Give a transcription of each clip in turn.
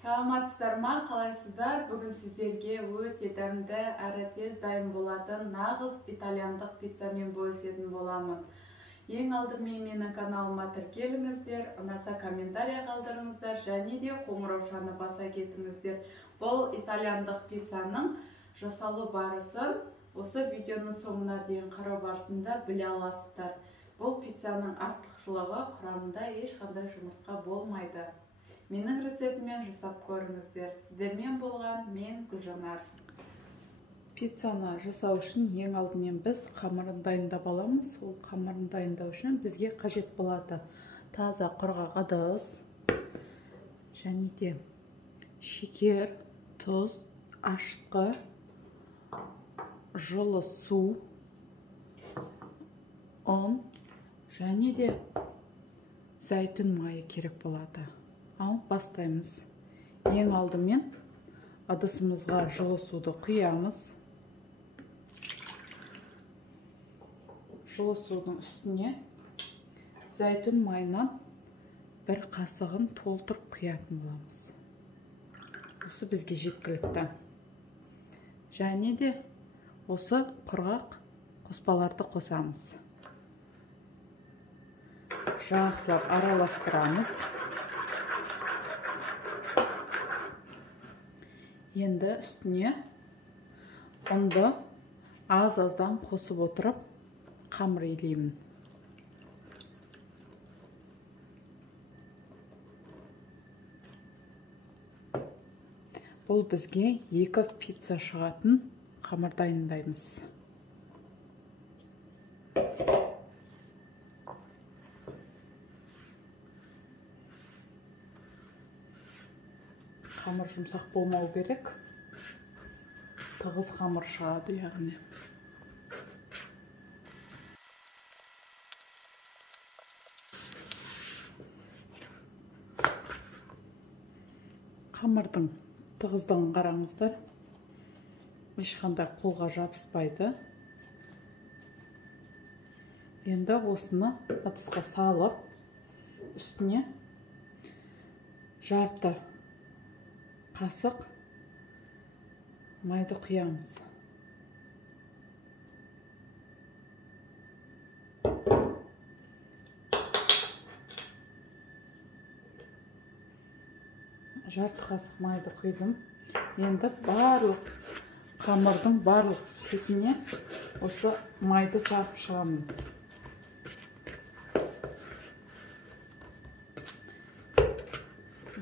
Саламатсыздар ма, қалайсыздар? Бүгін сіздерге өте дәмді әрі тез дайын болатын нағыз итальяндық пиццамен бөлісетін боламын. Ең алдымен менің каналыма тіркеліңіздер, ұнаса комментария қалдырыңыздар және де қоңыраушаны баса кетіңіздер. Бұл итальяндық пиццаның жасалу барысын осы видеоның соңына дейін қарау барысында біле аласыздар. Бұл пиццаның артықшылығы құрамында ешқандай жұмыртқа болмайды. Менің рецептімен жасап көріңіздер. Сіздермен болған мен Гүлжанар. Пиццаны жасау үшін ең алдымен біз қамырын дайындап аламыз. Ол қамырын дайындау үшін бізге қажет болады таза құрғақ ыдыс, және де шекер, тұз, ашытқы, жылы су, ұн және де зәйтүн майы керек болады. Ал бастаймыз. Ең алдымен ыдысымызға жылы суды құямыз. Жылы судың үстіне зәйтүн майынан бір қасығын толтырып құятын боламыз. Осы бізге жеткілікті. Және де осы құрғақ қоспаларды қосамыз. Жақсылап араластырамыз. Енді үстіне ұнды аз-аздан қосып отырып қамыр илеймін. Бұл бізге 2 пицца шығатын қамыр дайындаймыз. Қамыр жұмсақ болмау керек. Тығыз қамыр шығады, яғни. Қамырдың тығыздығын қараңыздар. Ешқандай қолға жабыспайды. Енді осыны ыдысқа салып, үстіне жарты қасық майды құямыз. Жарты қасық майды құйдым. Енді барлық қамырдың барлық шетіне осы майды жағып шығамын.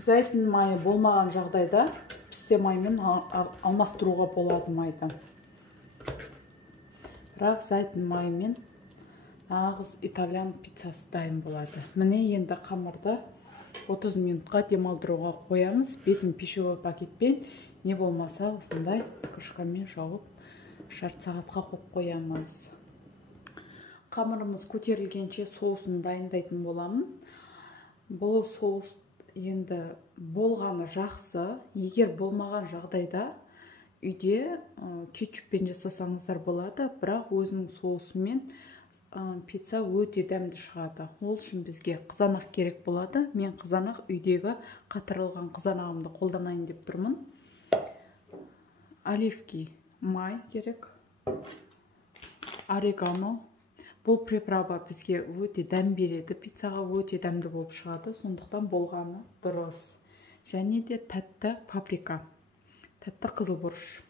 Зәйтүн майы болмаған жағдайда пісте маймен алмастыруға болады майды. Бірақ зәйтүн майымен нағыз итальян пиццасы дайын болады. Міне енді қамырды 30 минутқа демалдыруға қоямыз. Бетін пищевой пакетпен, не болмаса осындай крышкамен жауып жарты сағатқа қойып қоямыз. Қамырымыз көтерілгенше соусын дайындайтын боламын. Бұл соус енді болғаны жақсы. Егер болмаған жағдайда үйде кетчуппен жасасаңыздар болады, бірақ өзінің соусымен пицца өте дәмді шығады. Ол үшін бізге қызанақ керек болады. Мен қызанақ үйдегі қатырылған қызанағымды қолданайын деп тұрмын. Оливки май керек. Орегано. Бұл приправа бізге өте дәм береді. Пиццаға өте дәмді болып шығады. Сондықтан болғаны дұрыс. Және де тәтті паприка. Тәтті қызылбұрыш.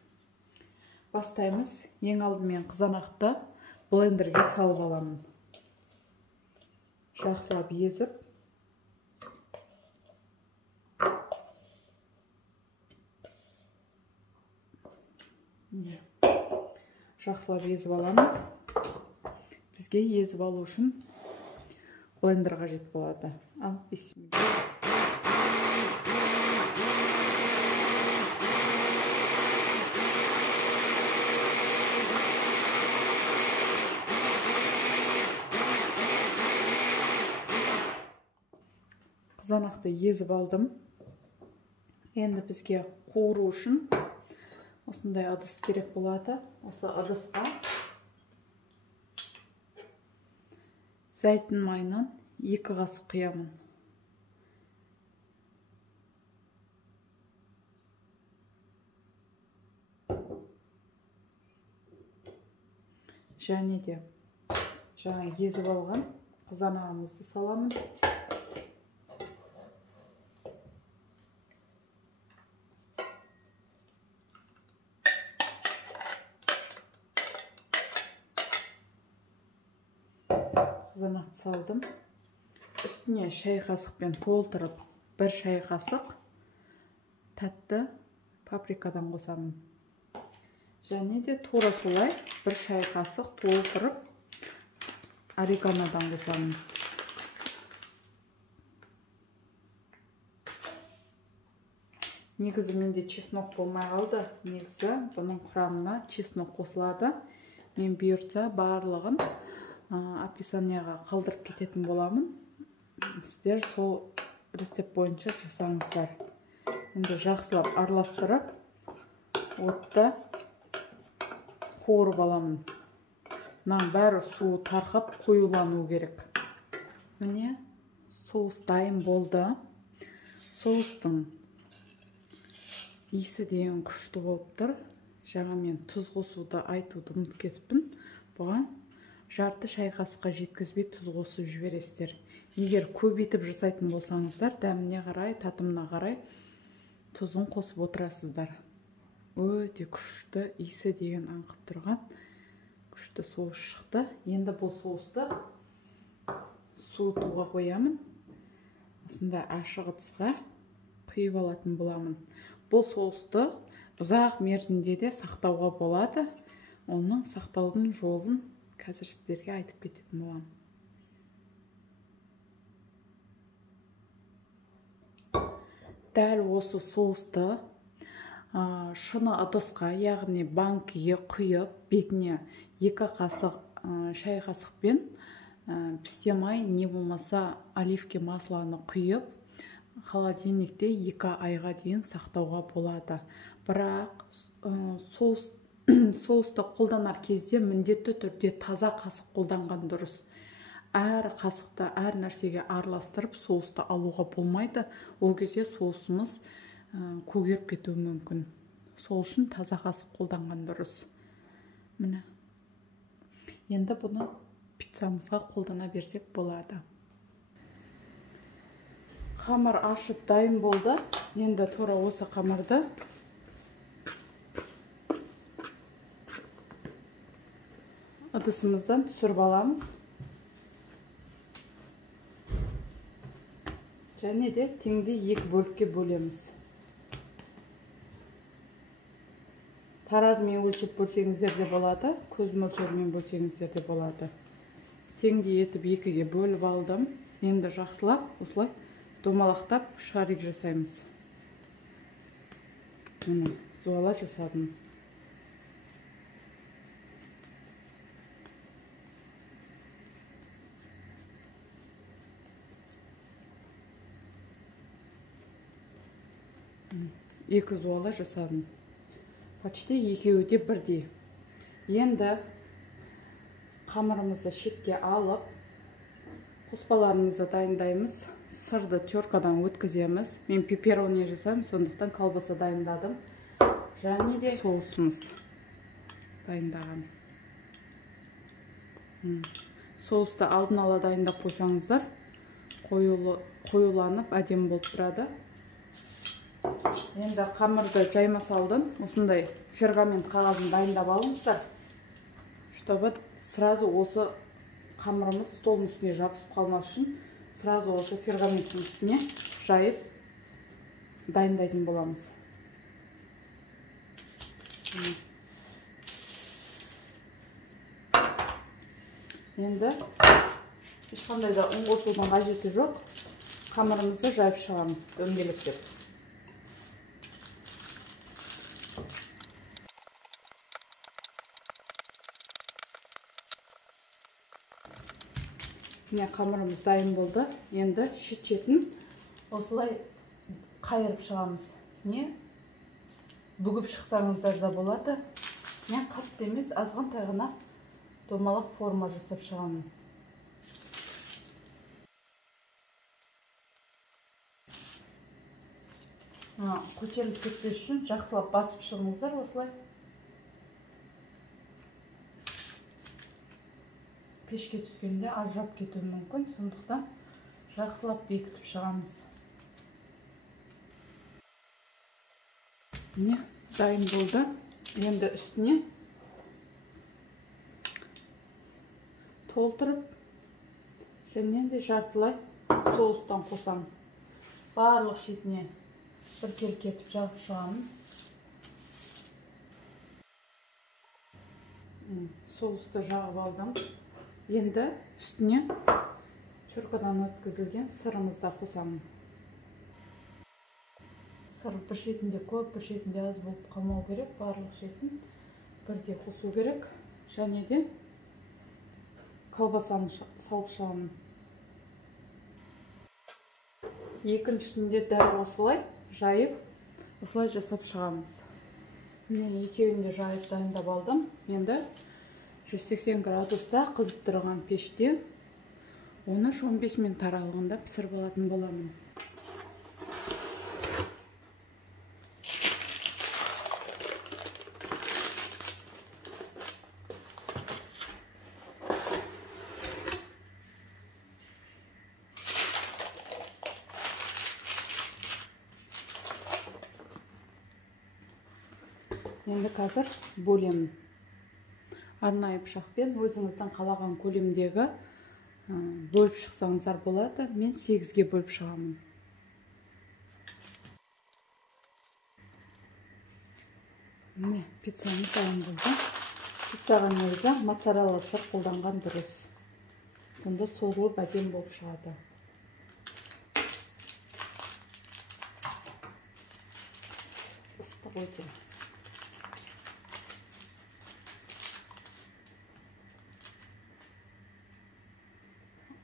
Бастаймыз. Ең алдымен қызанақты блендерге салып аламын. Жақсылап езіп. Жақсылап езіп аламыз. Бізге езіп алу үшін блендер қажет болады. Ал, бисмилла. Қызанақты езіп алдым. Енді бізге қуыру үшін осындай ыдыс керек болады. Осы ыдысқа зәйтүн майынан 2 қасық құямын. Және де жаңа езіп алған қызанағымызды саламын. Қызанақты салдым. Үстіне шай қасықпен толтырып, 1 шай қасық тәтті паприкадан қосамын. Және де тура солай 1 шай қасық толтырып орегanoдан қосамын. Негізі менде чеснок болмай қалды. Негізі бұның құрамына чеснок қосылады. Мен бұйыртса барлығын описанияға қалдырып кететін боламын. Сіздер сол рецепт бойынша жасаңыздар. Енді жақсылап араластырып, отты қуырып аламын. Мынаның бәрі суы тарқап қоюлану керек. Міне соус дайын болды. Соустың иісі деген күшті болып тұр. Жаңа мен тұз қосуды айтуды ұмытып кетіппін. Бұған жарты шай қасыққа жеткізбей тұз қосып жібересіздер. Егер көбейтіп жасайтын болсаңыздар, дәміне қарай, татымына қарай тұзын қосып отырасыздар. Өте күшті иісі деген аңқып тұрған күшті соус шықты. Енді бұл соусты суытуға қоямын. Осында ашық ыдысқа құйып алатын боламын. Бұл соусты ұзақ мерзімде де сақтауға болады. Оның сақтаудың жолын қазір сіздерге айтып кететін боламын. Дәл осы соусты шыны ыдысқа, яғни банкіге құйып, бетіне 2 қасық шай қасықпен пістемай, не болмаса оливки масланы құйып, холодильникте 2 айға дейін сақтауға болады. Бірақ соусты қолданар кезде міндетті түрде таза қасық қолданған дұрыс. Әр қасықты әр нәрсеге араластырып соусты алуға болмайды. Ол кезде соусымыз көгеріп кетуі мүмкін. Сол үшін таза қасық қолданған дұрыс. Міне. Енді бұны пиццамызға қолдана берсек болады. Қамыр ашып дайын болды. Енді тура осы қамырды ыдысымыздан түсіріп аламыз. Және де теңдей 2 бөлікке бөлеміз. Таразымен өлшеп бөлсеңіздер де болады, көз мөлшерімен бөлсеңіздер де болады. Теңдей етіп 2-ге бөліп алдым. Енді жақсылап осылай домалақтап шарик жасаймыз. Міне, зуала жасадым. Екі зуала жасадым. Почти екеуі де бірдей. Енді қамырымызды шетке алып, қоспаларымызды дайындаймыз. Сырды теркадан өткіземіз. Мен пепперони жасаймын, сондықтан колбаса дайындадым. Және де соусымыз дайындаған. Соусты алдын ала дайындап қойсаңыздар, қоюланып әдемі болып тұрады. Енді қамырды жайма салдым. Осындай пергамент қағазын дайындап алыңыздар, чтобы сразу осы қамырымыз столдың үстіне жабысып қалмас үшін сразу осы пергаменттің үстіне жайып дайындайтын боламыз. Енді ешқандай да ұн қосудың қажеті жоқ. Қамырымызды жайып шығамыз, дөңгелектеп. Міне қамырымыз дайын болды. Енді шет-шетін осылай қайырып шығамыз. Не бүгіп шықсаңыздар да болады. Не қатты емес, азғантай ғана домалақ форма жасап шығамын. Көтеріліп кетпес үшін жақсылап басып шығыңыздар осылай. пешке түскенде ажырап кетуі мүмкін, сондықтан жақсылап бекітіп шығамыз. Міне, дайын болды. Енді үстіне толтырып, және де жартылай соустан қосамын. Барлық шетіне біркелкі етіп жағып шығамын. Соусты жағып алдым. Енді үстіне шоркадан өткізілген сырымызды қосамын. Сыр бір шетінде көп, бір шетінде аз болып қалмау керек. Барлық шетін бірде қосу керек. Және де колбасаны салып шығамын. Екіншісінде дәл осылай жайып, осылай жасап шығамыз. Міне екеуінде жайып дайындап алдым. Енді 180 градуста қызып тұрған пеште 13-15 минут аралығында пісіріп алатын боламын. Енді қазір бөлемін. Арнайы пышақпен өзіңіздің қалаған көлемдегі бөліп шықсаңыздар болады. Мен 8-ге бөліп шығамын. Міне, пиццамыз дайын болды. Пиццаға негізі моцарелла сыр қолданған дұрыс. Сонда созылып әдемі болып шығады. Ыстық өте.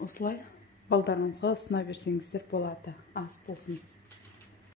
Осылай балдарыңызға ұсына берсеңіздер болады. Ас болсын.